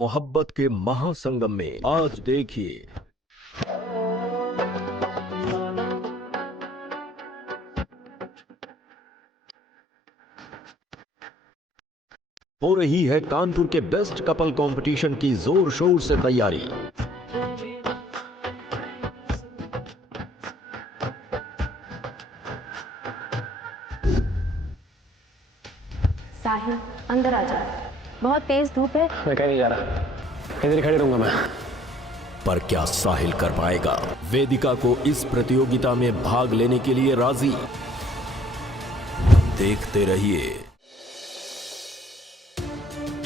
मोहब्बत के महासंगम में आज देखिए हो रही है कानपुर के बेस्ट कपल कंपटीशन की जोर शोर से तैयारी। साहिल अंदर आ जा, बहुत तेज धूप है। मैं कहीं नहीं जा रहा, इधर ही खड़े रहूंगा मैं। पर क्या साहिल कर पाएगा वेदिका को इस प्रतियोगिता में भाग लेने के लिए राजी? देखते रहिए।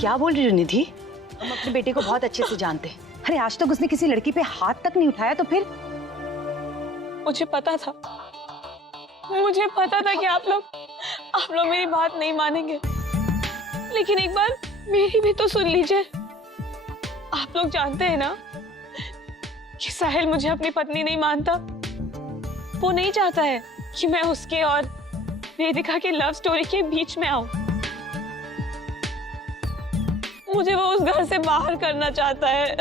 क्या बोल रही हो निधि? हम अपने बेटे को बहुत अच्छे से जानते हैं। अरे आज तक उसने किसी लड़की पे हाथ तक नहीं उठाया, तो फिर? मुझे पता था कि आप लोग मेरी बात नहीं मानेंगे, लेकिन एक बार मेरी भी तो सुन लीजिए। आप लोग जानते हैं ना कि साहिल मुझे अपनी पत्नी नहीं मानता। वो नहीं चाहता है कि मैं उसके और वेदिका की लव स्टोरी के बीच में आऊं। मुझे वो उस घर से बाहर करना चाहता है।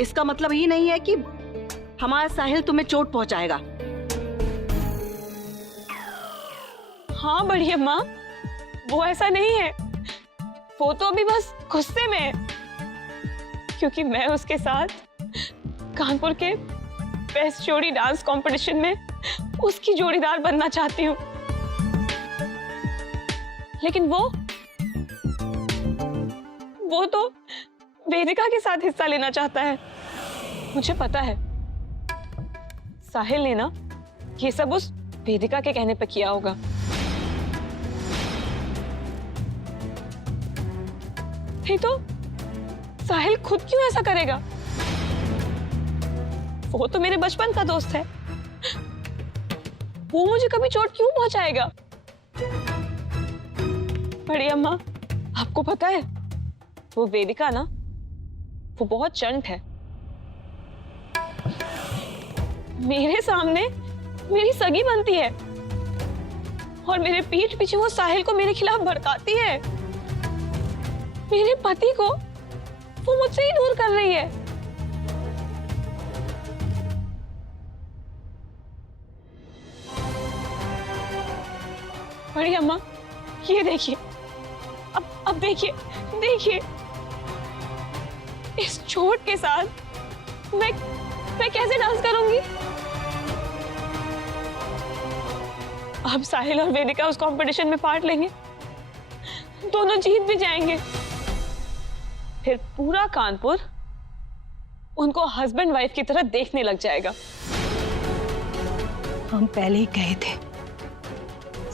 इसका मतलब ये नहीं है कि हमारा साहिल तुम्हें चोट पहुंचाएगा। हाँ बड़ी अम्मा, वो ऐसा नहीं है। वो तो अभी बस गुस्से में है क्योंकि मैं उसके साथ कानपुर के बेस्ट जोड़ी डांस कंपटीशन में उसकी जोड़ीदार बनना चाहती हूँ, लेकिन वो तो वेदिका के साथ हिस्सा लेना चाहता है। मुझे पता है साहिल ने ना ये सब उस वेदिका के कहने पे किया होगा। नहीं तो साहिल खुद क्यों ऐसा करेगा? वो तो मेरे बचपन का दोस्त है। वो मुझे कभी चोट क्यों पहुंचाएगा? बड़ी अम्मा, आपको पता है वो वेदिका ना, वो बहुत चंट है। मेरे सामने मेरी सगी बनती है और मेरे पीठ पीछे वो साहिल को मेरे खिलाफ भड़काती है। मेरे पति को वो मुझसे ही दूर कर रही है। बड़ी अम्मा, ये देखिए, अब देखिए इस चोट के साथ मैं कैसे डांस करूंगी? अब साहिल और वेदिका उस कंपटीशन में पार्ट लेंगे, दोनों जीत भी जाएंगे। फिर पूरा कानपुर उनको हस्बैंड वाइफ की तरह देखने लग जाएगा। हम पहले ही कहे थे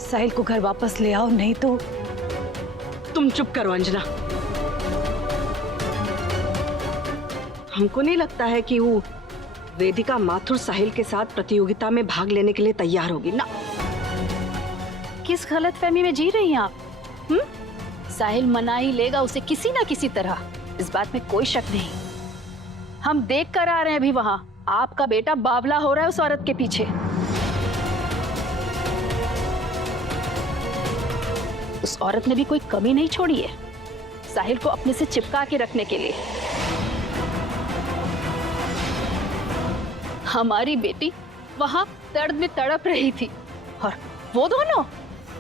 साहिल को घर वापस ले आओ, नहीं तो। तुम चुप करो अंजना। हमको नहीं लगता है कि वो वेदिका माथुर साहिल के साथ प्रतियोगिता में भाग लेने के लिए तैयार होगी ना। किस गलतफहमी में जी रही हैं आप? साहिल मना ही लेगा उसे किसी ना किसी तरह, इस बात में कोई शक नहीं। हम देख कर आ रहे हैं अभी वहां, आपका बेटा बावला हो रहा है उस औरत के पीछे। उस औरत ने भी कोई कमी नहीं छोड़ी है साहिल को अपने से चिपका के रखने के लिए। हमारी बेटी वहां दर्द में तड़प रही थी और वो दोनों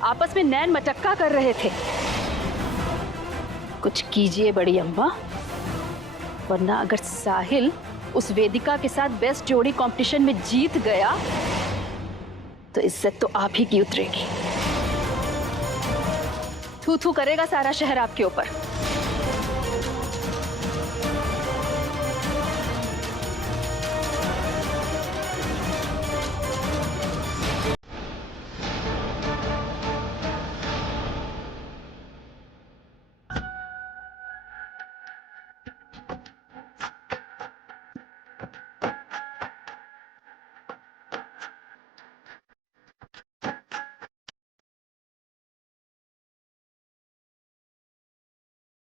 आपस में नैन मटक्का कर रहे थे। कुछ कीजिए बड़ी अम्मा, वरना अगर साहिल उस वेदिका के साथ बेस्ट जोड़ी कंपटीशन में जीत गया तो इज्जत तो आप ही की उतरेगी। थू थू करेगा सारा शहर आपके ऊपर।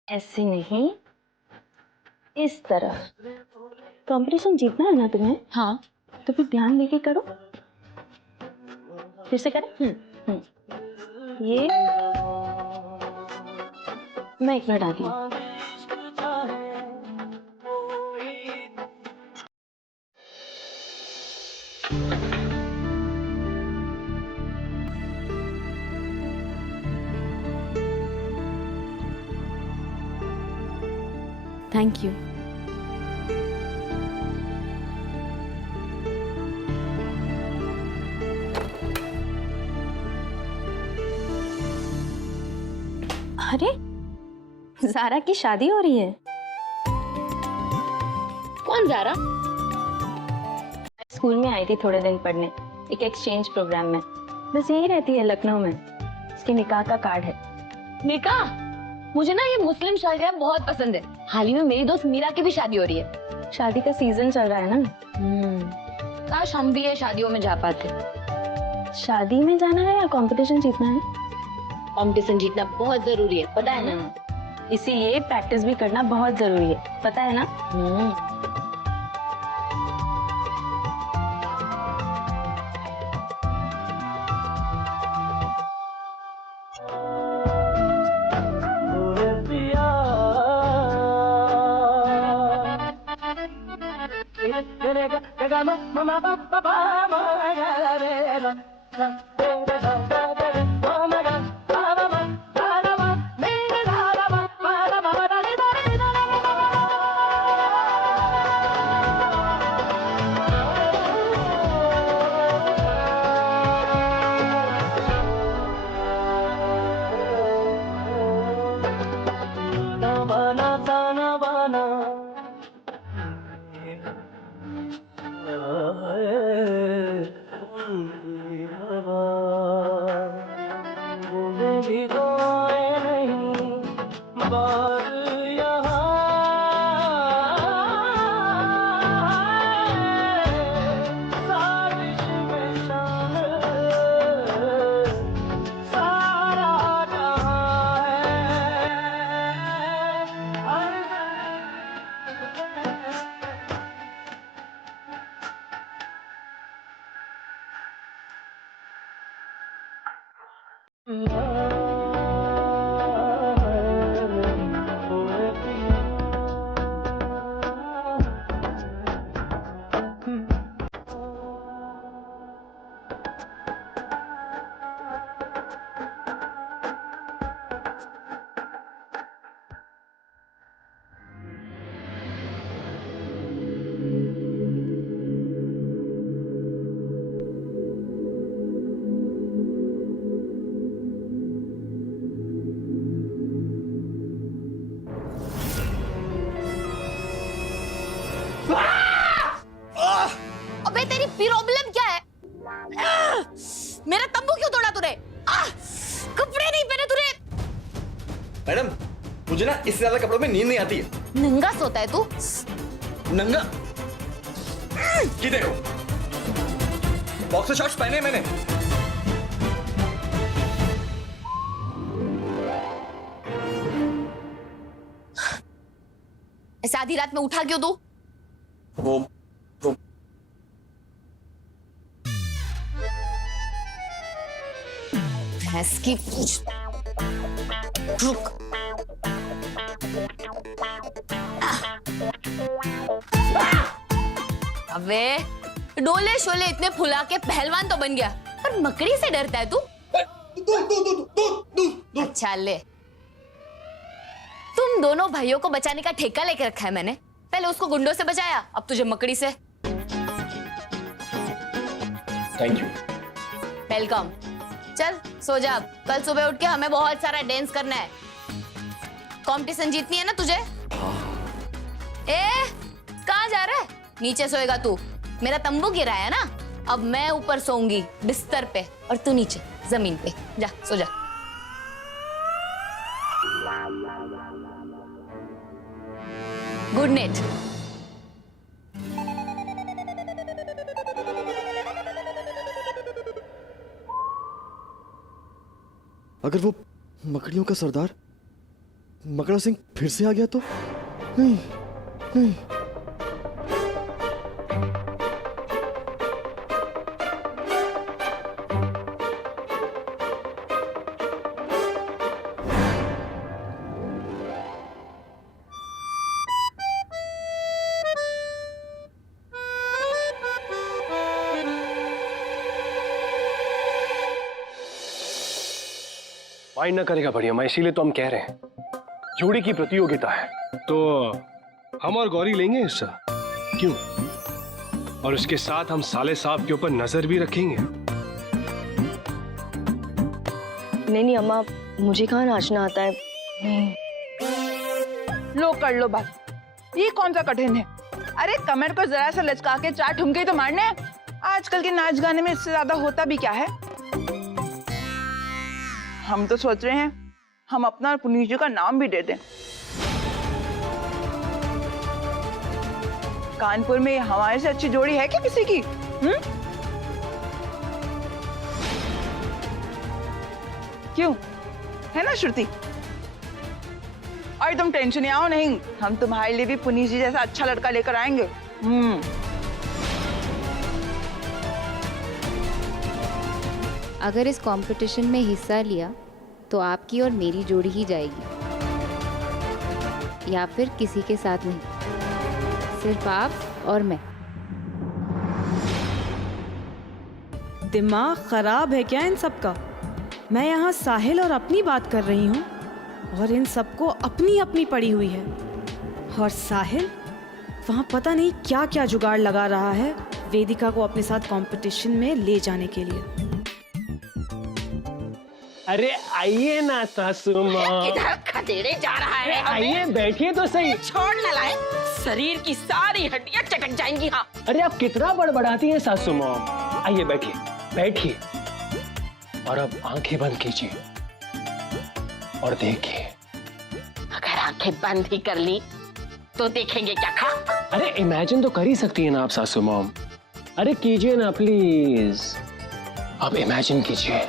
ऐसे नहीं, इस तरफ। कंपटीशन जीतना है ना तुम्हें? हाँ। तो फिर ध्यान लेके करो। फिर से करें? ये मैं एक मिनट आती हूँ। Thank you. अरे ज़ारा की शादी हो रही है। कौन ज़ारा? स्कूल में आई थी थोड़े दिन पढ़ने, एक एक्सचेंज प्रोग्राम में। बस यही रहती है लखनऊ में। इसके निकाह का कार्ड है। निकाह? मुझे ना ये मुस्लिम शादियाँ बहुत पसंद है। हाल ही में मेरी दोस्त मीरा की भी शादी हो रही है। शादी का सीजन चल रहा है ना। काश हम भी ये शादियों में जा पाते। शादी में जाना है या कंपटीशन जीतना है? कंपटीशन जीतना बहुत जरूरी है, पता है ना? इसीलिए प्रैक्टिस भी करना बहुत जरूरी है, पता है ना? अबे तेरी प्रॉब्लम क्या है? मेरा तंबू क्यों तोड़ा तूने? कपड़े नहीं पहने तूने। मैडम, मुझे ना इससे ज्यादा कपड़ों में नींद नहीं आती है। नंगा सोता है तू? नंगा? ये देखो, बॉक्सर शॉर्ट्स पहने हैं मैंने। ऐसे आधी रात में उठा क्यों तू? वो भैंस की पूछ। रुक। अबे डोले शोले इतने फुला के पहलवान तो बन गया, पर मकड़ी से डरता है तू? अच्छा ले, तुम दोनों भाइयों को बचाने का ठेका लेके रखा है मैंने। पहले उसको गुंडों से बचाया, अब तुझे मकड़ी से। Thank you. वेलकम। चल सो जा, कल सुबह उठ के हमें बहुत सारा डांस करना है। कंपटीशन जीतनी है ना तुझे? ए, कहाँ जा रहा है? नीचे सोएगा तू। मेरा तंबू गिरा है ना, अब मैं ऊपर सोऊंगी बिस्तर पे और तू नीचे जमीन पे। जा सो जा। Good night. अगर वो मकड़ियों का सरदार मकड़ा सिंह फिर से आ गया तो? नहीं नहीं। माइंड ना करेगा बढ़िया, मैं इसीलिए तो हम कह रहे हैं जोड़ी की प्रतियोगिता है तो हम और गौरी लेंगे हिस्सा। क्यों? और उसके साथ हम साले साहब के ऊपर नजर भी रखेंगे। नहीं अम्मा, मुझे कहाँ नाचना आता है। नहीं। लो कर लो बात, ये कौन सा कठिन है। अरे कमर को जरा सा लचका के 4 ठुमके तो मारने हैं। आजकल के नाच गाने में इससे ज्यादा होता भी क्या है। हम तो सोच रहे हैं हम अपना और पुनीत जी का नाम भी दे दें। कानपुर में हमारे से अच्छी जोड़ी है क्या किसी की? क्यों, है ना श्रुति? और तुम टेंशन आओ नहीं, हम तुम्हारे लिए भी पुनीत जी जैसा अच्छा लड़का लेकर आएंगे। अगर इस कंपटीशन में हिस्सा लिया तो आपकी और मेरी जोड़ी ही जाएगी, या फिर किसी के साथ नहीं, सिर्फ आप और मैं। दिमाग खराब है क्या इन सब का? मैं यहाँ साहिल और अपनी बात कर रही हूँ और इन सबको अपनी अपनी पड़ी हुई है। और साहिल वहाँ पता नहीं क्या क्या जुगाड़ लगा रहा है वेदिका को अपने साथ कंपटीशन में ले जाने के लिए। अरे आइए ना सासू माँ। किधर खदेड़े जा रहा है? आइए बैठिए तो सही। छोड़ न लाए, शरीर की सारी हड्डियां चटक जाएंगी। हाँ। अरे आप कितना बड़बड़ाती हैं सासू माँ। आइए बैठिए बैठिए और अब आंखें बंद कीजिए और देखिए। अगर आंखें बंद ही कर ली तो देखेंगे क्या? खा। अरे इमेजिन तो कर ही सकती है ना आप सासू माँ। अरे कीजिए ना प्लीज। अब इमेजिन कीजिए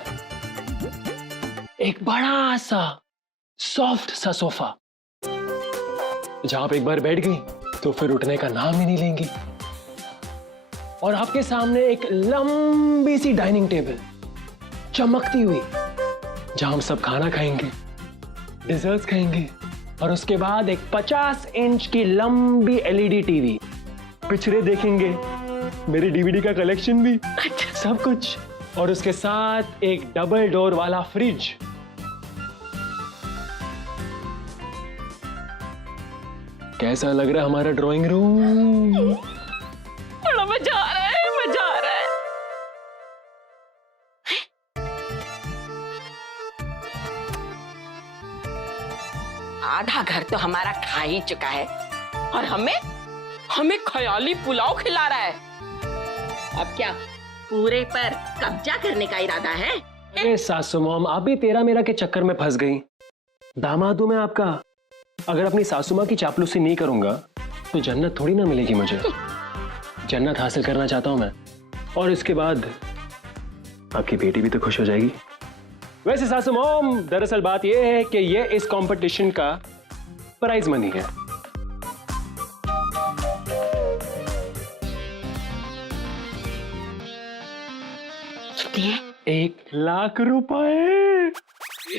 एक बड़ा सा सॉफ्ट सा सोफा जहां आप एक बार बैठ गई तो फिर उठने का नाम ही नहीं लेंगी। और आपके सामने एक लंबी सी डाइनिंग टेबल चमकती हुई जहां हम सब खाना खाएंगे, डिजर्ट्स खाएंगे और उसके बाद एक 50 इंच की लंबी एलईडी टीवी, पिक्चरें देखेंगे, मेरी डीवीडी का कलेक्शन भी, सब कुछ। और उसके साथ एक डबल डोर वाला फ्रिज। कैसा लग रहा है हमारा ड्राइंग रूम? बड़ा मजा आ रहा है, मजा आ रहा है। आधा घर तो हमारा खा ही चुका है और हमें ख्याली पुलाव खिला रहा है। अब क्या पूरे पर कब्जा करने का इरादा है? अरे सासू मॉम, आप भी तेरा मेरा के चक्कर में फंस गई। दामाद हूं मैं आपका। अगर अपनी सासू माँ की चापलूसी नहीं करूंगा तो जन्नत थोड़ी ना मिलेगी मुझे। जन्नत हासिल करना चाहता हूं मैं, और इसके बाद आपकी बेटी भी तो खुश हो जाएगी। वैसे सासू मॉम, दरअसल बात यह है कि ये इस कंपटीशन का प्राइज मनी है। कितने? 1 लाख रुपए।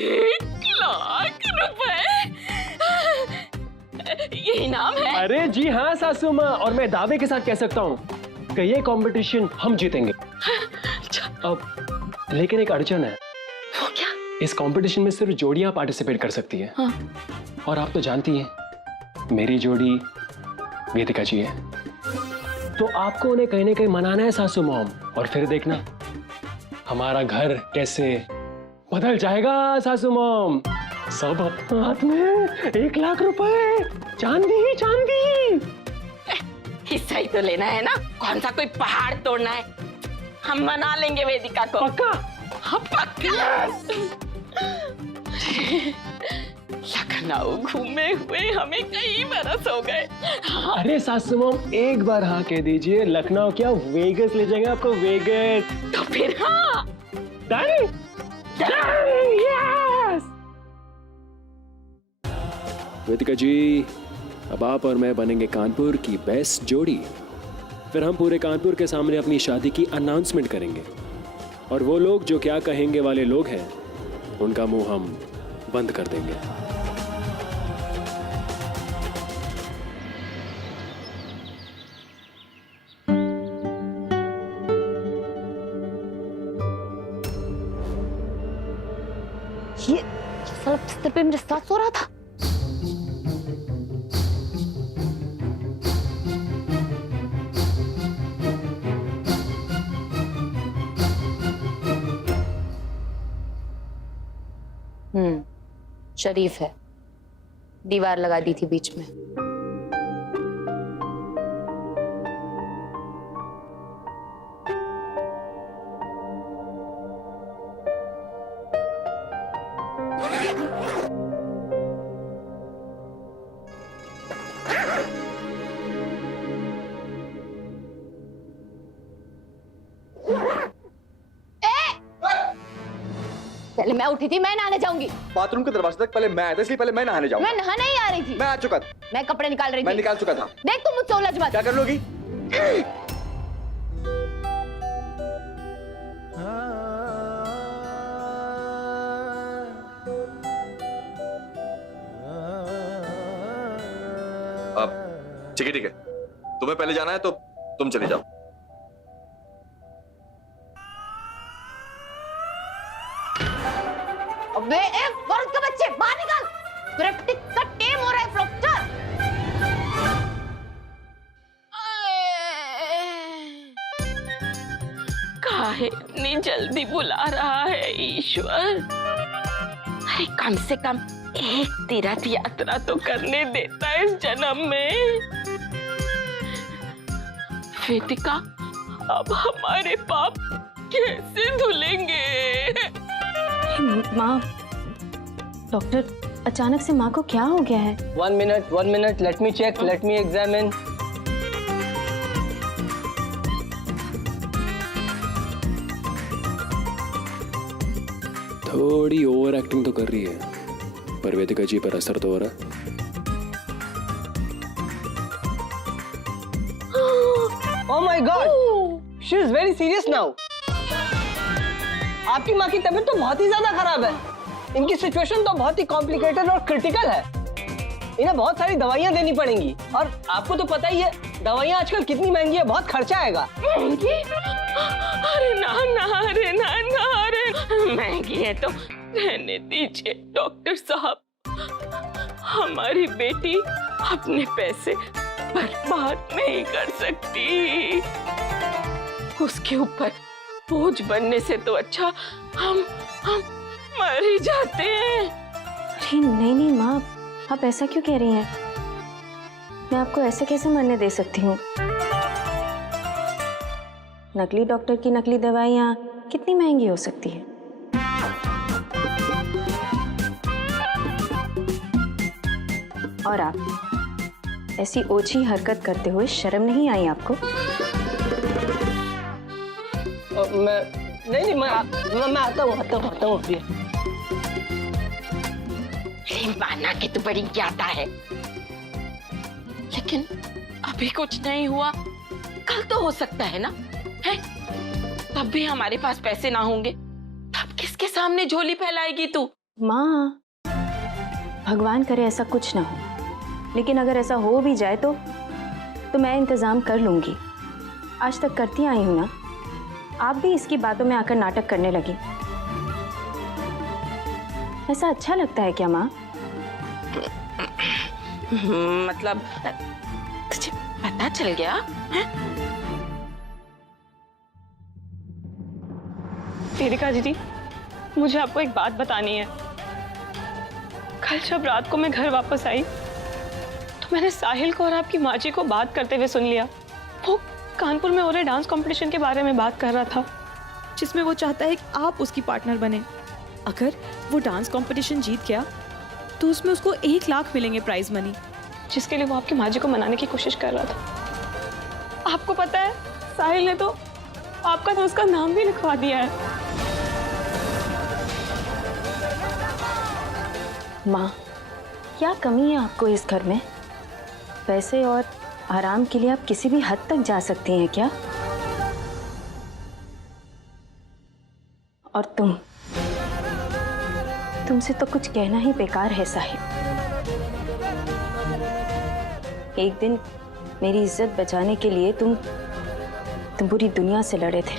1 लाख रुपए? ये इनाम है? अरे जी हाँ सासू माँ, और मैं दावे के साथ कह सकता हूँ कि ये कंपटीशन हम जीतेंगे। अब लेकिन एक अड़चन है। वो क्या? इस कंपटीशन में सिर्फ जोड़ियां पार्टिसिपेट कर सकती हैं। हाँ। और आप तो जानती हैं मेरी जोड़ी वेदिका जी है, तो आपको उन्हें कहीं ना कहीं मनाना है सासू मॉम। और फिर देखना हमारा घर कैसे बदल जाएगा सासू मॉम। सब अपने हाथ में। 1 लाख रुपए, चांदी ही चांदी। हिस्सा ही तो लेना है ना, कौन सा कोई पहाड़ तोड़ना है। हम मना लेंगे वेदिका को। पक्का? हाँ पक्का। लखनऊ घूमे हुए हमें कई बरस हो गए। अरे सासू मॉम, एक बार हाँ कह दीजिए। लखनऊ क्या, वेगस ले जाएंगे आपको, वेगस। तो फिर हाँ। डन? यस। वेदिका जी, अब आप और मैं बनेंगे कानपुर की बेस्ट जोड़ी। फिर हम पूरे कानपुर के सामने अपनी शादी की अनाउंसमेंट करेंगे, और वो लोग जो क्या कहेंगे वाले लोग हैं उनका मुंह हम बंद कर देंगे। ये साला बिस्तर पे मेरे साथ सो रहा था। शरीफ है, दीवार लगा दी थी बीच में। पहले मैं उठी थी, मैं नहाने जाऊंगी। बाथरूम के दरवाजे तक पहले मैं आया था, इसलिए पहले मैं नहाने जाऊंगा। मैं नहाने ही आ रही थी। मैं आ चुका था। मैं कपड़े निकाल रही मैं थी। निकाल चुका था। देख तुम मुझसे उलझ मत। क्या कर लोगी? अब ठीक है, तुम्हें पहले जाना है तो तुम चले जाओ। अबे ए फर्ज के बच्चे, बाहर निकल। प्रैक्टिस का टेम हो रहा है प्रोफेसर। काहे इतनी जल्दी बुला रहा है ईश्वर? अरे कम से कम एक तीर्थ यात्रा तो करने देता है इस जन्म में। वेदिका, अब हमारे पाप कैसे धुलेंगे? माँ, डॉक्टर, अचानक से माँ को क्या हो गया है? 1 minute, let me check, let me examine. थोड़ी ओवर एक्टिंग तो कर रही है, पर वेदिका जी पर असर तो हो रहा है। Oh my God! She is very serious now. आपकी माँ की तबीयत तो बहुत ही ज्यादा खराब है। इनकी सिचुएशन तो बहुत ही कॉम्प्लिकेटेड और क्रिटिकल है। इन्हें बहुत सारी दवाइयाँ देनी पड़ेंगी, और आपको तो पता ही है दवाइयाँ आजकल कितनी महंगी है, बहुत खर्चा आएगा। महंगी? अरे ना ना, अरे ना ना, अरे महंगी है तो रहने दीजिए डॉक्टर साहब। हमारी बेटी अपने पैसे बर्बाद नहीं कर सकती। उसके ऊपर बोझ बनने से तो अच्छा हम मर ही जाते हैं। अरे नहीं माँ, आप ऐसा क्यों कह रही हैं? मैं आपको ऐसे कैसे मरने दे सकती हूँ? नकली डॉक्टर की नकली दवाइयाँ कितनी महंगी हो सकती है? और आप ऐसी ओछी हरकत करते हुए शर्म नहीं आई आपको? मैं आता हूँ अभी। माना कि तू बड़ी ज्ञाता है, लेकिन अभी कुछ नहीं हुआ, कल तो हो सकता है ना? है? तब भी हमारे पास पैसे ना होंगे, तब किसके सामने झोली फैलाएगी तू? माँ, भगवान करे ऐसा कुछ ना हो, लेकिन अगर ऐसा हो भी जाए तो मैं इंतजाम कर लूंगी। आज तक करती आई हूं ना। आप भी इसकी बातों में आकर नाटक करने लगी। ऐसा अच्छा लगता है क्या माँ? मतलब तुझे पता चल गया है? वेदिका दीदी, मुझे आपको एक बात बतानी है। कल जब रात को मैं घर वापस आई तो मैंने साहिल को और आपकी माँ जी को बात करते हुए सुन लिया। वो कानपुर में हो रहे डांस कंपटीशन के बारे में बात कर रहा था, जिसमें वो चाहता है कि आप उसकी पार्टनर बने। अगर वो डांस कंपटीशन जीत गया तो उसमें उसको 1 लाख मिलेंगे प्राइज मनी, जिसके लिए वो आपकी माँ जी को मनाने की कोशिश कर रहा था। आपको पता है, साहिल ने तो आपका तो उसका नाम भी लिखवा दिया है। माँ, क्या कमी है आपको इस घर में? पैसे और आराम के लिए आप किसी भी हद तक जा सकती हैं क्या? और तुमसे तो कुछ कहना ही बेकार है साहिल। एक दिन मेरी इज्जत बचाने के लिए तुम पूरी दुनिया से लड़े थे,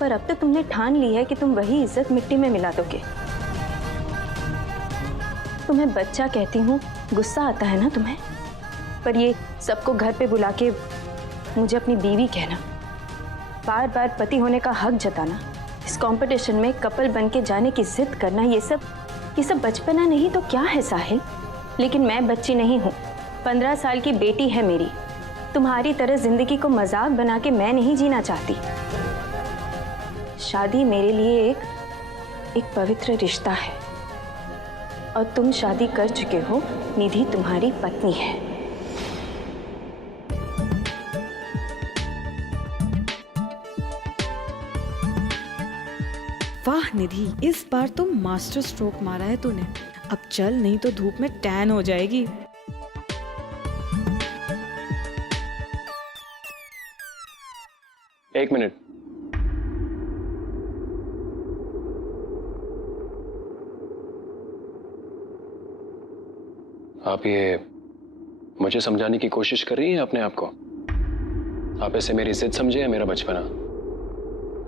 पर अब तो तुमने ठान ली है कि तुम वही इज्जत मिट्टी में मिला दोगे। तुम्हें बच्चा कहती हूँ, गुस्सा आता है ना तुम्हें? पर ये सबको घर पे बुला के मुझे अपनी बीवी कहना, बार बार पति होने का हक जताना, इस कंपटीशन में कपल बन के जाने की जिद करना, ये सब बचपना नहीं तो क्या है साहिल? लेकिन मैं बच्ची नहीं हूँ, 15 साल की बेटी है मेरी। तुम्हारी तरह जिंदगी को मजाक बना के मैं नहीं जीना चाहती। शादी मेरे लिए एक पवित्र रिश्ता है और तुम शादी कर चुके हो, निधि तुम्हारी पत्नी है। वाह निधि, इस बार तो मास्टर स्ट्रोक मारा है तूने। अब चल, नहीं तो धूप में टैन हो जाएगी। एक मिनट। आप ये मुझे समझाने की कोशिश कर रही हैं अपने आप को? आप ऐसे मेरी जिद समझे या मेरा बचपना?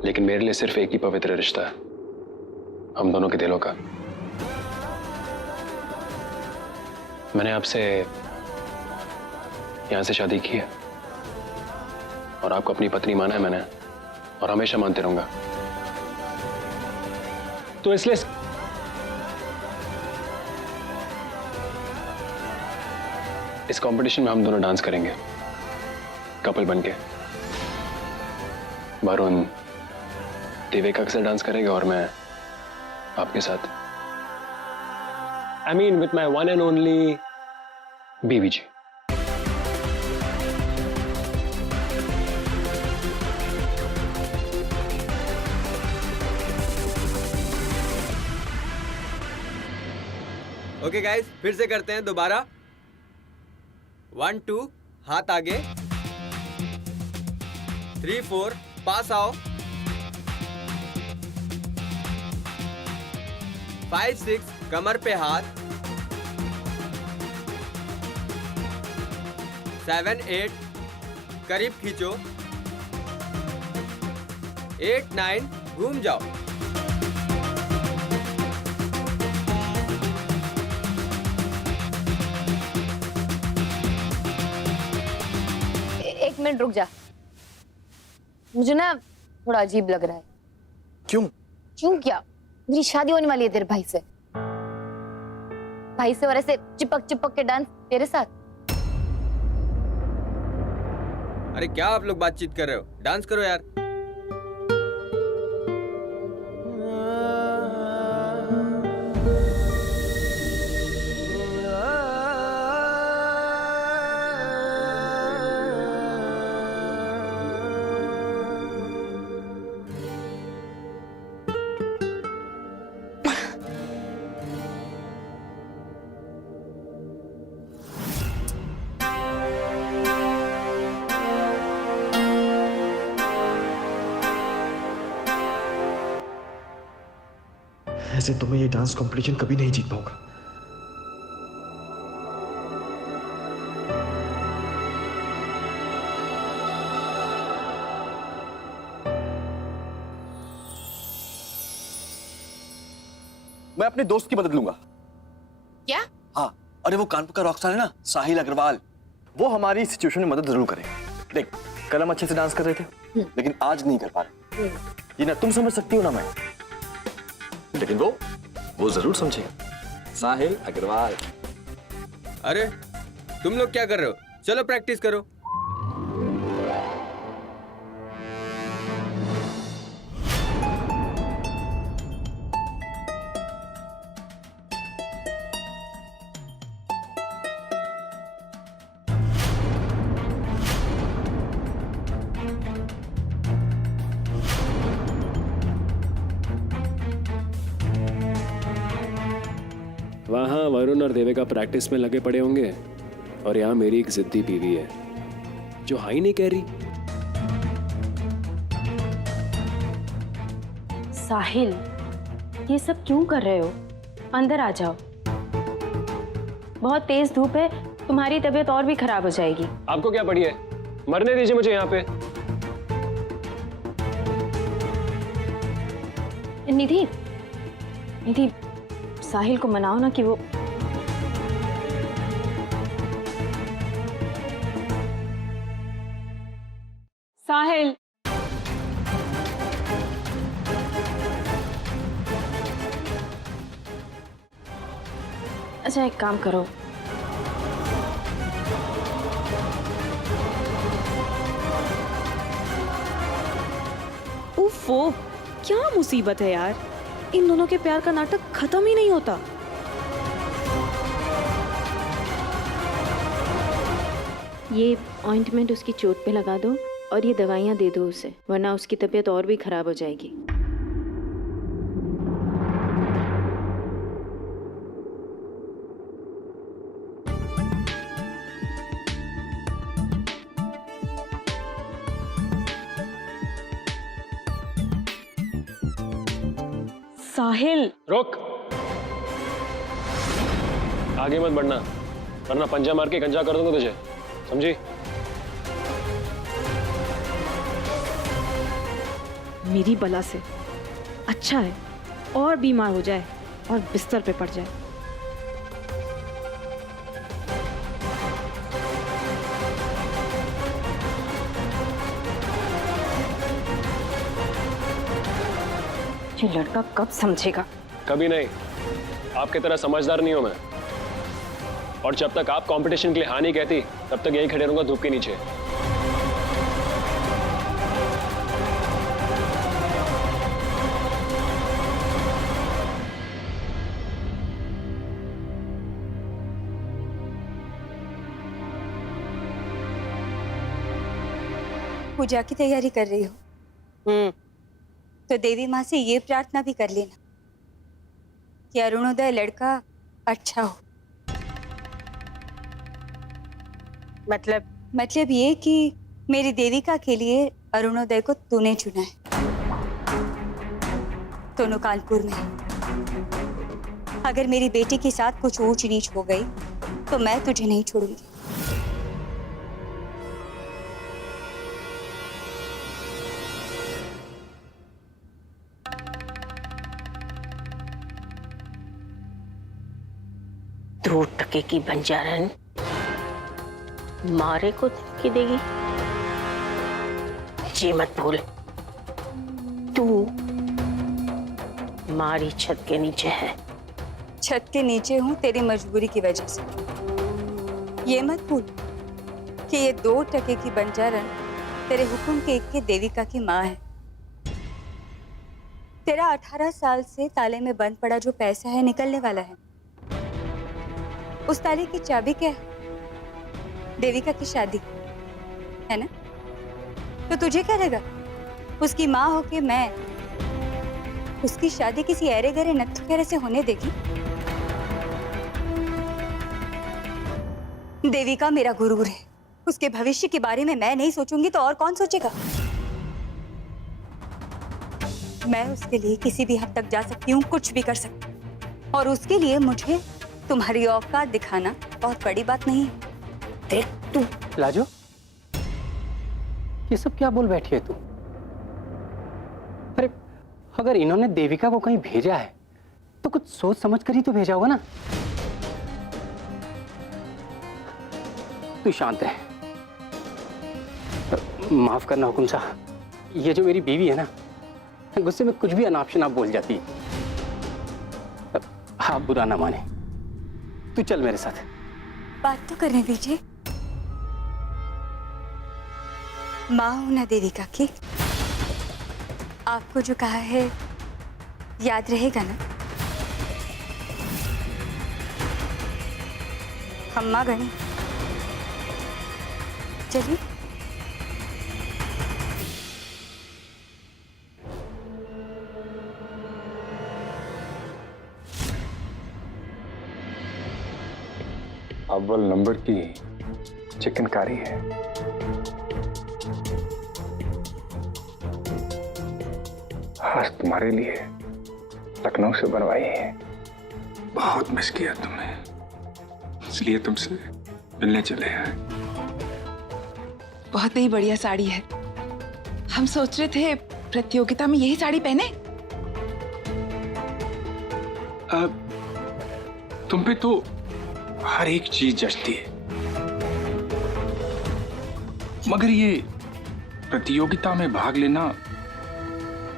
लेकिन मेरे लिए सिर्फ एक ही पवित्र रिश्ता है, हम दोनों के दिलों का। मैंने आपसे यहां से शादी की है और आपको अपनी पत्नी माना है मैंने, और हमेशा मानते रहूंगा। तो इसलिए इस कंपटीशन में हम दोनों डांस करेंगे कपल बनके। वरुण देविका के साथ डांस करेगा और मैं आपके साथ। I mean with my one and only बीवी जी। ओके गाइस, फिर से करते हैं दोबारा। 1 2 हाथ आगे, 3 4 पास आओ, 5 6 कमर पे हाथ, 7 8 करीब खींचो, 8 9 घूम जाओ। एक मिनट रुक जा, मुझे ना थोड़ा अजीब लग रहा है। क्यों? क्यों क्या? मेरी शादी होने वाली है तेरे भाई से। भाई से और ऐसे चिपक चिपक के डांस तेरे साथ। अरे क्या आप लोग बातचीत कर रहे हो? डांस करो यार। ऐसे तो मैं ये डांस कंपटीशन कभी नहीं जीत पाऊंगा। मैं अपने दोस्त की मदद लूंगा। क्या? हाँ, अरे वो कानपुर का रॉकस्टार है ना, साहिल अग्रवाल, वो हमारी सिचुएशन में मदद जरूर करेगा। देख, कल हम अच्छे से डांस कर रहे थे, लेकिन आज नहीं कर पा रहे। ये ना तुम समझ सकती हो ना मैं, लेकिन वो जरूर समझेगा। साहिल अग्रवाल। अरे तुम लोग क्या कर रहे हो? चलो प्रैक्टिस करो। वहाँ वरुण और देविका प्रैक्टिस में लगे पड़े होंगे और यहाँ मेरी एक जिद्दी बीवी है जो हाई नहीं कह रही। साहिल, ये सब क्यों कर रहे हो? अंदर आ जाओ, बहुत तेज धूप है, तुम्हारी तबीयत और भी खराब हो जाएगी। आपको क्या पड़ी है? मरने दीजिए मुझे यहाँ पे। निधि, निधि, साहिल को मनाओ ना कि वो। साहिल, अच्छा एक काम करो, उफ़ो, क्या मुसीबत है यार, इन दोनों के प्यार का नाटक खत्म ही नहीं होता। ये ऑइंटमेंट उसकी चोट पे लगा दो और ये दवाइयाँ दे दो उसे, वरना उसकी तबीयत और भी खराब हो जाएगी। साहिल, रुक, आगे मत बढ़ना वरना पंजा मार के गंजा कर दूंगा तुझे, समझी? मेरी बला से अच्छा है और बीमार हो जाए और बिस्तर पे पड़ जाए। ये लड़का कब समझेगा? कभी नहीं, आपकी तरह समझदार नहीं हूं मैं। और जब तक आप कंपटीशन के लिए हाँ नहीं कहती तब तक यही खड़े रहूंगा धूप के नीचे। पूजा की तैयारी कर रही हो तो देवी माँ से ये प्रार्थना भी कर लेना कि अरुणोदय लड़का अच्छा हो। मतलब ये कि मेरी देविका के लिए अरुणोदय को तूने चुना है, दोनों कानपुर में। अगर मेरी बेटी के साथ कुछ ऊंच नीच हो गई तो मैं तुझे नहीं छोड़ूंगी। दो टके की बंजारन मारे को धमकी देगी? ये मत भूल, तू मारी छत के नीचे है। छत के नीचे हूँ तेरी मजबूरी की वजह से। ये मत भूल कि ये 2 टके की बंजारन तेरे हुक्म के एक के देविका की माँ है। तेरा 18 साल से ताले में बंद पड़ा जो पैसा है निकलने वाला है। उस ताले की चाबी क्या है? देविका की शादी है ना? तो तुझे क्या लगा उसकी माँ होके मैं उसकी शादी किसी ऐरे गरे नत्थु खेरे से होने देगी? देविका मेरा गुरूर है, उसके भविष्य के बारे में मैं नहीं सोचूंगी तो और कौन सोचेगा? मैं उसके लिए किसी भी हद तक जा सकती हूँ, कुछ भी कर सकती हूँ, और उसके लिए मुझे तुम्हारी औकात दिखाना बहुत बड़ी बात नहीं है। देख तू लाजो, ये सब क्या बोल बैठी है तू? अरे अगर इन्होंने देविका को कहीं भेजा है तो कुछ सोच समझ कर ही तो भेजा होगा ना। तू शांत रह। माफ करना हुकुम साहब, ये जो मेरी बीवी है ना, गुस्से में कुछ भी अनाप शनाप बोल जाती है। आप बुरा ना माने, तू चल मेरे साथ। बात तो करने दीजिए। माँ हूं ना देविका की, आपको जो कहा है याद रहेगा ना? अम्मा गणी, चलिए। अव्वल नंबर की चिकनकारी है। आज तुम्हारे लिए लखनऊ से बनवाई है। बहुत मिस किया तुम्हें, इसलिए तुमसे मिलने चले आए। बहुत ही बढ़िया साड़ी है। हम सोच रहे थे प्रतियोगिता में यही साड़ी पहने। तुम पे तो हर एक चीज जचती है, मगर ये प्रतियोगिता में भाग लेना,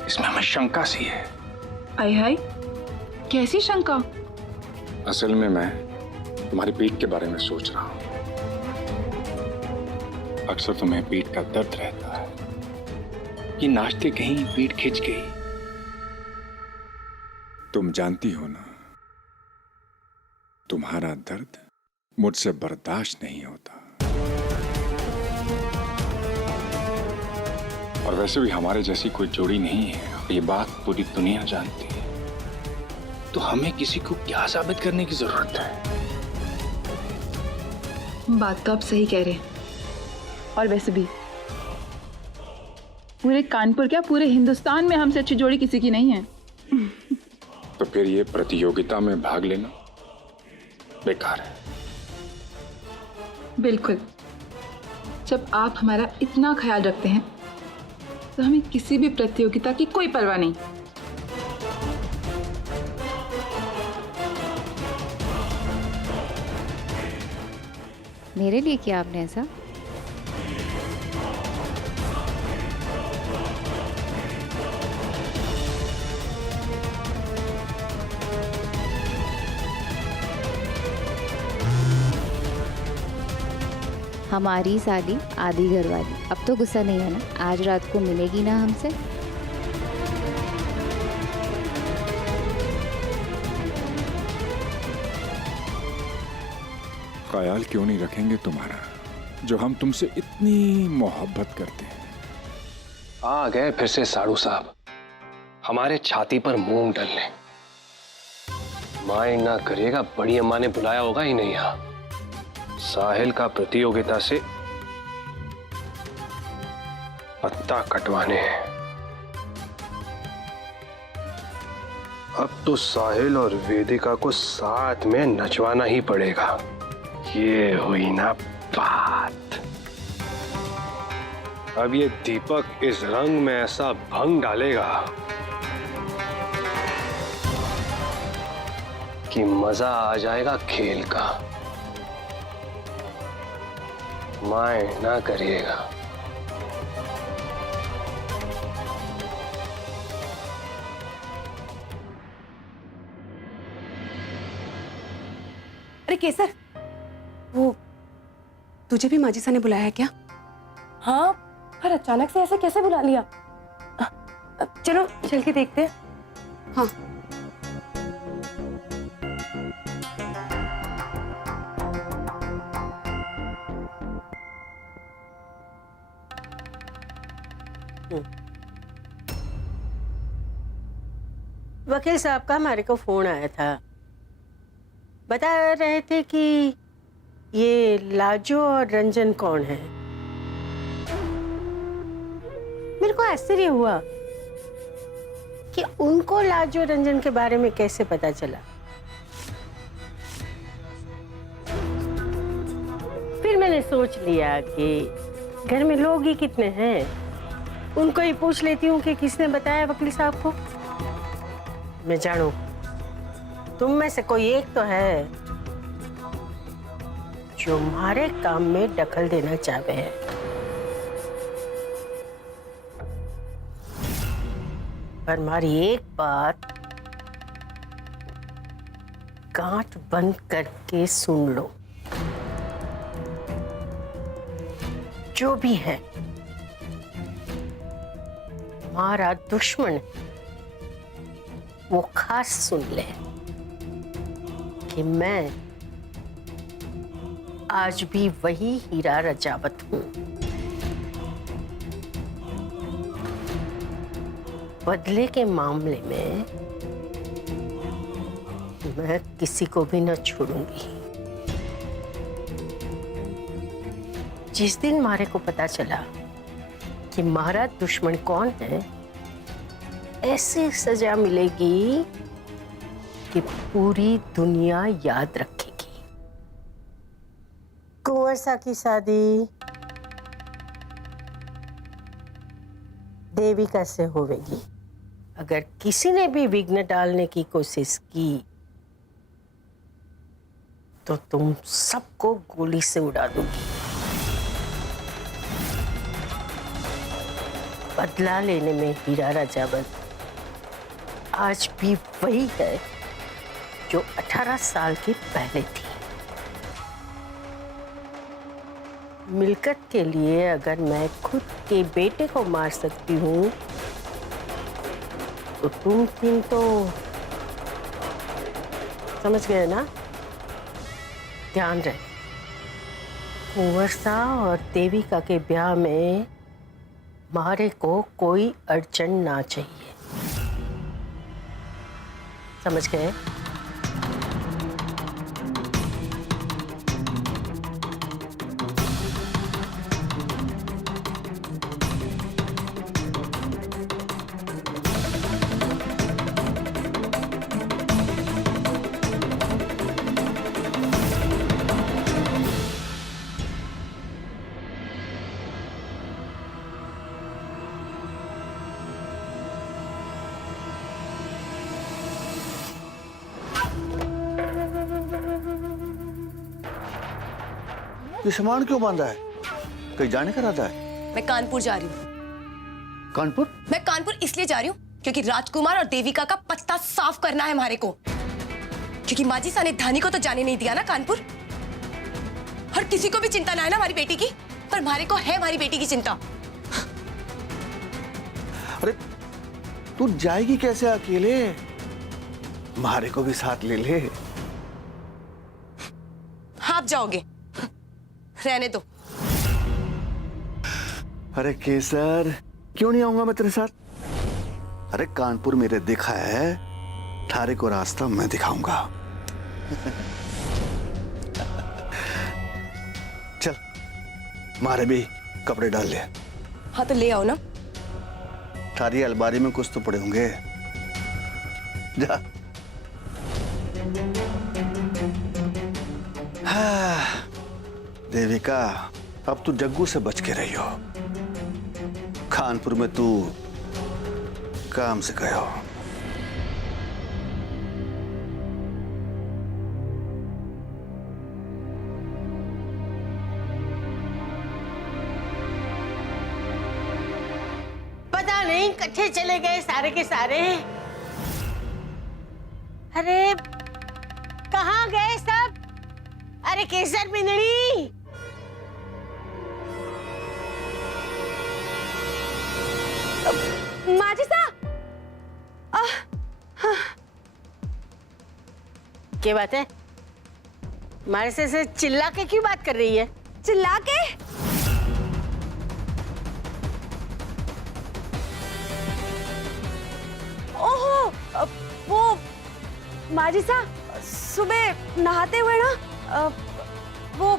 इसमें हमें शंका सी है। आय हाय, कैसी शंका? असल में मैं तुम्हारी पीठ के बारे में सोच रहा हूं। अक्सर तुम्हें पीठ का दर्द रहता है कि नाचते कहीं पीठ खिंच गई। तुम जानती हो ना, तुम्हारा दर्द मुझसे बर्दाश्त नहीं होता। और वैसे भी हमारे जैसी कोई जोड़ी नहीं है, ये बात पूरी दुनिया जानती है। तो हमें किसी को क्या साबित करने की जरूरत है? बात तो आप सही कह रहे हैं। और वैसे भी पूरे कानपुर क्या पूरे हिंदुस्तान में हमसे अच्छी जोड़ी किसी की नहीं है। तो फिर ये प्रतियोगिता में भाग लेना बेकार है। बिल्कुल। जब आप हमारा इतना ख्याल रखते हैं तो हमें किसी भी प्रतियोगिता की कोई परवाह नहीं। मेरे लिए किया आपने ऐसा? हमारी साली आधी घरवाली, अब तो गुस्सा नहीं है ना? आज रात को मिलेगी ना हमसे? ख्याल क्यों नहीं रखेंगे तुम्हारा, जो हम तुमसे इतनी मोहब्बत करते हैं। आ गए फिर से साड़ू साहब हमारे छाती पर मूंग डलने। माय ना करिएगा, बड़ी अम्मा ने बुलाया होगा ही नहीं यहाँ साहिल का प्रतियोगिता से पत्ता कटवाने हैं। अब तो साहिल और वेदिका को साथ में नचवाना ही पड़ेगा। ये हुई ना बात। अब ये दीपक इस रंग में ऐसा भंग डालेगा कि मजा आ जाएगा खेल का। माय ना करिएगा। अरे केसर, वो तुझे भी माजिसा ने बुलाया है क्या? हाँ, पर अचानक से ऐसे कैसे बुला लिया? चलो चल के देखते हैं। हाँ। वकील साहब का हमारे को फोन आया था, बता रहे थे कि ये लाजो और रंजन कौन है। मेरे को आश्चर्य हुआ कि उनको लाजो रंजन के बारे में कैसे पता चला। फिर मैंने सोच लिया कि घर में लोग ही कितने हैं, उनको ही पूछ लेती हूँ कि किसने बताया वकील साहब को। मैं जानू तुम में से कोई एक तो है जो हमारे काम में दखल देना चाहते हैं। पर हमारी एक बात गांठ बंद करके सुन लो, जो भी है हमारा दुश्मन, वो खास सुन ले कि मैं आज भी वही हीरा रजावत हूं। बदले के मामले में मैं किसी को भी न छोड़ूंगी। जिस दिन मारे को पता चला कि हमारा दुश्मन कौन है, ऐसी सजा मिलेगी कि पूरी दुनिया याद रखेगी। कुंवर सा की शादी देविका से होगी। अगर किसी ने भी विघ्न डालने की कोशिश की तो तुम सबको गोली से उड़ा दूंगी। बदला लेने में हीरा रजावत आज भी वही है जो 18 साल की पहले थी। मिल्कत के लिए अगर मैं खुद के बेटे को मार सकती हूँ तो तुम तीन तो समझ गए ना? ध्यान रहे, कुंवर सा और देविका के ब्याह में मारे को कोई अड़चन ना चाहिए, समझ गए? ये सामान क्यों बांधा है? कहीं जाने का इरादा है? मैं कानपुर जा रही हूँ। कानपुर? मैं कानपुर इसलिए जा रही हूँ क्योंकि राजकुमार और देविका का पत्ता साफ करना है हमारे को, क्योंकि माजी सा ने धानी को तो जाने नहीं दिया ना कानपुर। और किसी को भी चिंता ना है ना हमारी बेटी की, पर हमारे को है हमारी बेटी की चिंता। अरे तू जाएगी कैसे अकेले? मारे को भी साथ ले ले। आप जाओगे? रहने दो। अरे केसर, क्यों नहीं आऊंगा मैं तेरे साथ? अरे कानपुर मेरे दिखा है, थारे को रास्ता मैं दिखाऊंगा। चल, मारे भी कपड़े डाल ले। हाँ तो ले आओ ना। थारी अलमारी में कुछ तो पड़े होंगे, जा। हाँ, देविका, अब तू जग्गू से बच के रही हो। कानपुर में तू काम से गए हो। पता नहीं कट्ठे चले गए सारे के सारे। अरे कहाँ गए सब? अरे केसर बिंदड़ी, माजिसा, क्या बात है? हमारे से चिल्ला के क्यों बात कर रही है? चिल्ला के? ओहो, वो माजिसा सुबह नहाते हुए ना वो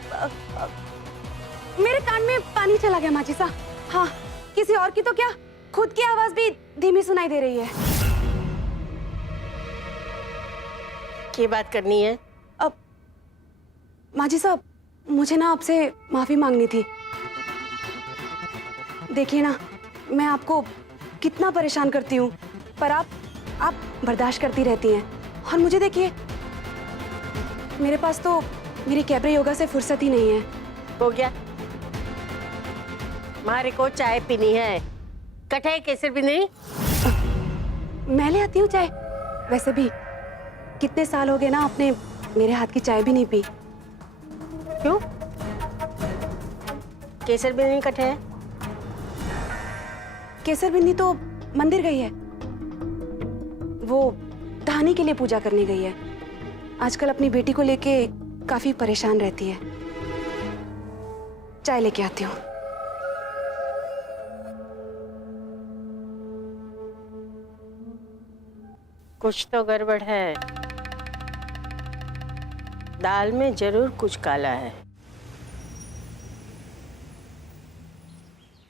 मेरे कान में पानी चला गया माजिसा। हाँ, किसी और की तो क्या, खुद की आवाज भी धीमी सुनाई दे रही है। क्या बात करनी है? अब माजी साहब, मुझे ना आपसे माफी मांगनी थी। देखिए ना, मैं आपको कितना परेशान करती हूँ, पर आप बर्दाश्त करती रहती हैं। और मुझे देखिए, मेरे पास तो मेरी कैबरे योगा से फुर्सत ही नहीं है। हो गया, हमारे को चाय पीनी है। कटे केसर भी नहीं? मैं ले आती हूँ चाय। वैसे भी कितने साल हो गए ना, आपने मेरे हाथ की चाय भी नहीं पी। क्यों? केसर भी नहीं कटे है? केसर बिंदी तो मंदिर गई है, वो धानी के लिए पूजा करने गई है। आजकल अपनी बेटी को लेके काफी परेशान रहती है। चाय लेके आती हूँ। कुछ तो गड़बड़ है, दाल में जरूर कुछ काला है।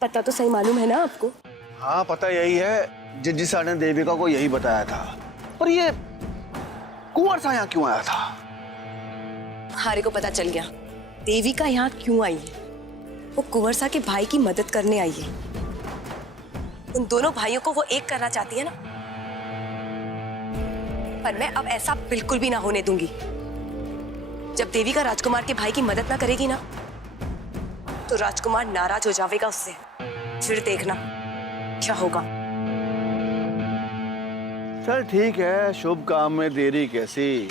पता तो सही मालूम है ना आपको? हाँ, पता यही है। जिस ने देविका को यही बताया था। पर ये कुंवर सा यहाँ क्यों आया था? हारे को पता चल गया देविका यहाँ क्यों आई है। वो कुंवर सा के भाई की मदद करने आई है। उन दोनों भाइयों को वो एक करना चाहती है ना, पर मैं अब ऐसा बिल्कुल भी ना होने दूंगी। जब देविका राजकुमार के भाई की मदद ना करेगी ना, तो राजकुमार नाराज हो जाएगा उससे। फिर देखना क्या होगा। चल ठीक है, शुभ काम में देरी कैसी,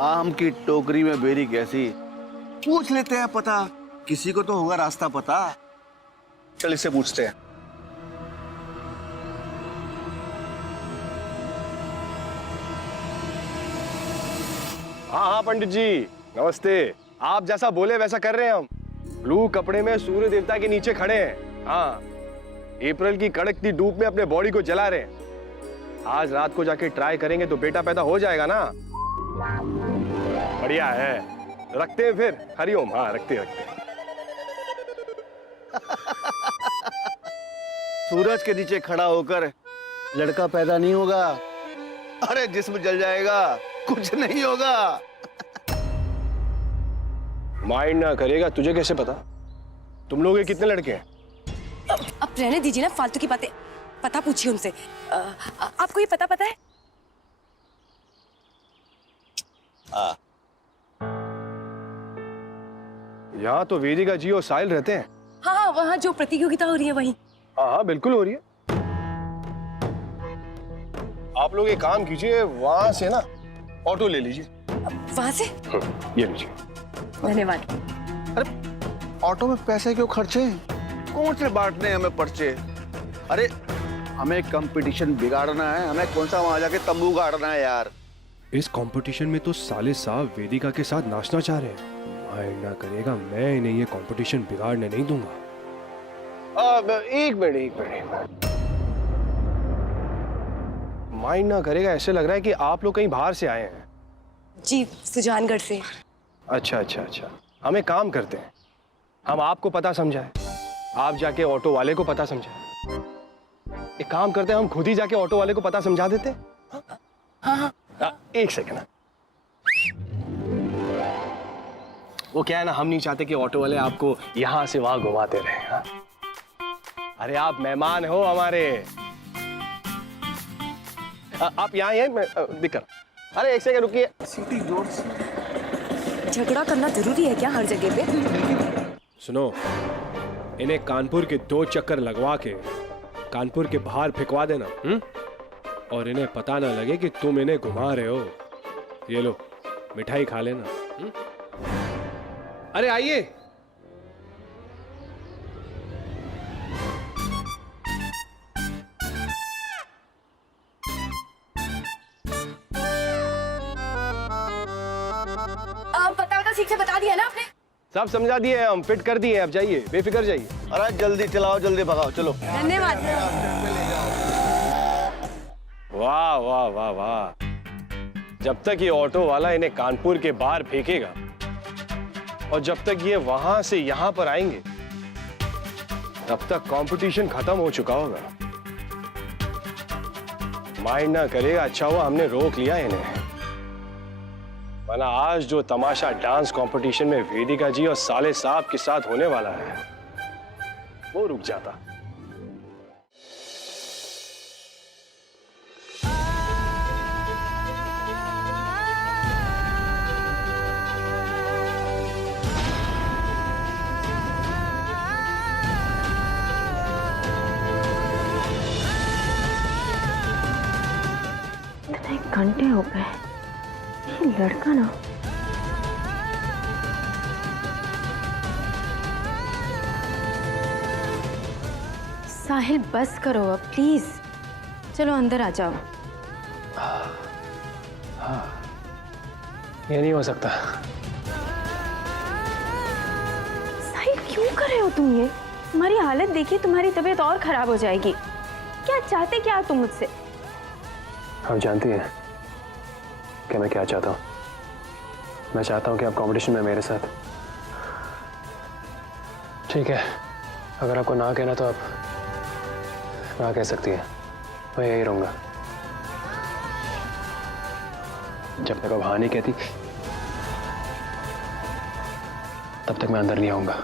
आम की टोकरी में बेरी कैसी। पूछ लेते हैं पता किसी को तो होगा रास्ता पता। चल इससे पूछते हैं। हाँ हाँ पंडित जी नमस्ते। आप जैसा बोले वैसा कर रहे हैं हम। ब्लू कपड़े में सूर्य देवता के नीचे खड़े हैं। हाँ अप्रैल की कड़कती धूप में अपने बॉडी को जला रहे हैं। आज रात को जाके ट्राई करेंगे तो बेटा पैदा हो जाएगा ना। बढ़िया है, रखते हैं फिर। हरिओम। हाँ रखते रखते। सूरज के नीचे खड़ा होकर लड़का पैदा नहीं होगा। अरे जिस्म जल जाएगा, कुछ नहीं होगा। माइंड ना करेगा। तुझे कैसे पता? तुम लोग के कितने लड़के हैं? अब रहने दीजिए ना फालतू की बातें। पता पूछिए उनसे। आपको ये पता है? यहाँ तो वेदिका जी और साहिल रहते हैं। हाँ, वहाँ जो प्रतियोगिता हो रही है वहीं। हाँ बिल्कुल हो रही है। आप लोग एक काम कीजिए, वहां से ना ऑटो ले लीजिए। वहां से? ये लीजिए। धन्यवाद। अरे ऑटो में पैसे क्यों खर्चे? कौन से बांटने हमें पर्चे? अरे हमें कंपटीशन बिगाड़ना है, हमें कौन सा वहां जाके तंबू गाड़ना है यार। इस कंपटीशन में तो साले साहब वेदिका के साथ नाचना चाह रहे हैं। माइंड ना करेगा, मैं इन्हें ये कंपटीशन बिगाड़ने नहीं दूंगा। एक मिनट। माइंड ना करेगा, ऐसे लग रहा है कि आप लोग कहीं बाहर से आए हैं। जी, सुजानगढ़ से। अच्छा। हम एक काम करते हैं, हम आपको पता समझाएं, आप जाके ऑटो वाले को पता समझाएं। एक काम करते हैं, हम खुद ही जाके ऑटो वाले को पता समझा देते हैं। हाँ। एक सेकंड। वो क्या है ना, हम नहीं चाहते कि ऑटो वाले आपको यहां से वहां घुमाते रहे। हाँ? अरे आप मेहमान हो हमारे। आप यहाँ हैं दिक्कत। अरे एक सेकंड रुकिए। सीटी जोर से। झगड़ा करना जरूरी है क्या हर जगह पे? सुनो, इन्हें कानपुर के 2 चक्कर लगवा के कानपुर के बाहर फेंकवा देना। और इन्हें पता ना लगे कि तुम इन्हें घुमा रहे हो। ये लो मिठाई खा लेना। अरे आइए। पता ठीक से बता दिया ना आपने? सब समझा दिए, हम फिट कर दिए। अब जाइए, बेफिक्र जाइए। अरे जल्दी चलाओ, जल्दी भगाओ, चलो। धन्यवाद। वाह वाह वाह वाह। जब तक ये ऑटो वाला इन्हें कानपुर के बाहर फेंकेगा और जब तक ये वहां से यहां पर आएंगे, तब तक कंपटीशन खत्म हो चुका होगा। माइंड ना करेगा, अच्छा हुआ हमने रोक लिया इन्हें, वरना आज जो तमाशा डांस कंपटीशन में वेदिका जी और साले साहब के साथ होने वाला है, वो रुक जाता। घंटे हो गए, ये लड़का ना। साहिल बस करो अब प्लीज, चलो अंदर आ जाओ। हाँ, ये नहीं हो सकता। साहिल क्यों कर रहे हो तुम ये? तुम्हारी हालत देखिए, तुम्हारी तबीयत और खराब हो जाएगी। क्या चाहते क्या तुम मुझसे? आप जानती हैं कि मैं क्या चाहता हूँ? मैं चाहता हूँ कि आप कंपटीशन में मेरे साथ। ठीक है, अगर आपको ना कहना तो आप ना कह सकती हैं, मैं यही रहूँगा। जब तक अब हाँ नहीं कहती, तब तक मैं अंदर नहीं आऊँगा।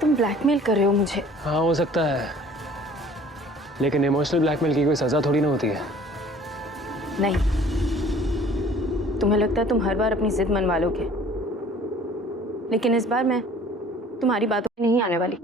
तुम ब्लैकमेल कर रहे हो मुझे? हाँ हो सकता है, लेकिन इमोशनल ब्लैकमेल की कोई सजा थोड़ी ना होती है। नहीं, तुम्हें लगता है तुम हर बार अपनी जिद मनवा लोगे, लेकिन इस बार मैं तुम्हारी बातों में नहीं आने वाली।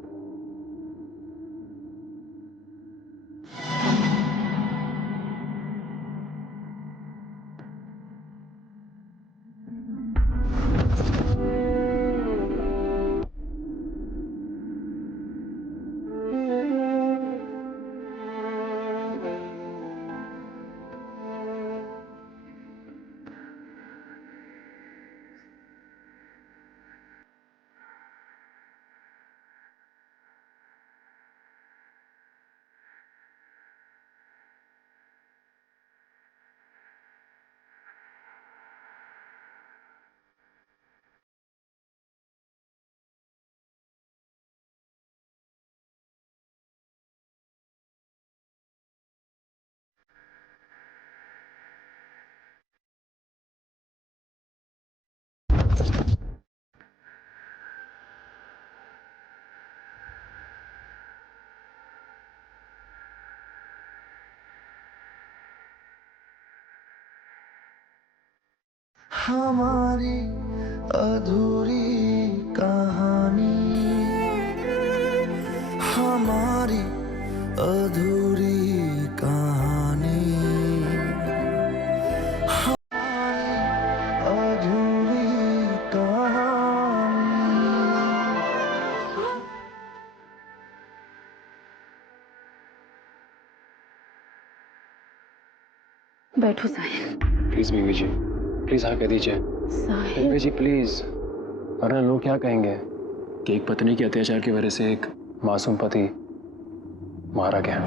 हमारी अधूरी कहानी, हमारी अधूरी कहानी, हमारी अधूरी कहानी। बैठो साहिल। प्लीज बीवी जी, प्लीज हाँ कह दीजिए। साहिल बीवी जी प्लीज, वरना लोग क्या कहेंगे कि एक पत्नी के अत्याचार की वजह से एक मासूम पति मारा गया।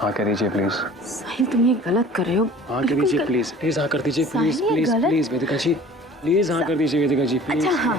हाँ कह दीजिए प्लीज। साहिल तुम ये गलत कर रहे हो। हाँ कर दीजिए प्लीज, प्लीज हाँ कर दीजिए please, please please Vedika ji please हाँ कर दीजिए वेदिका जी प्लीज। अच्छा हाँ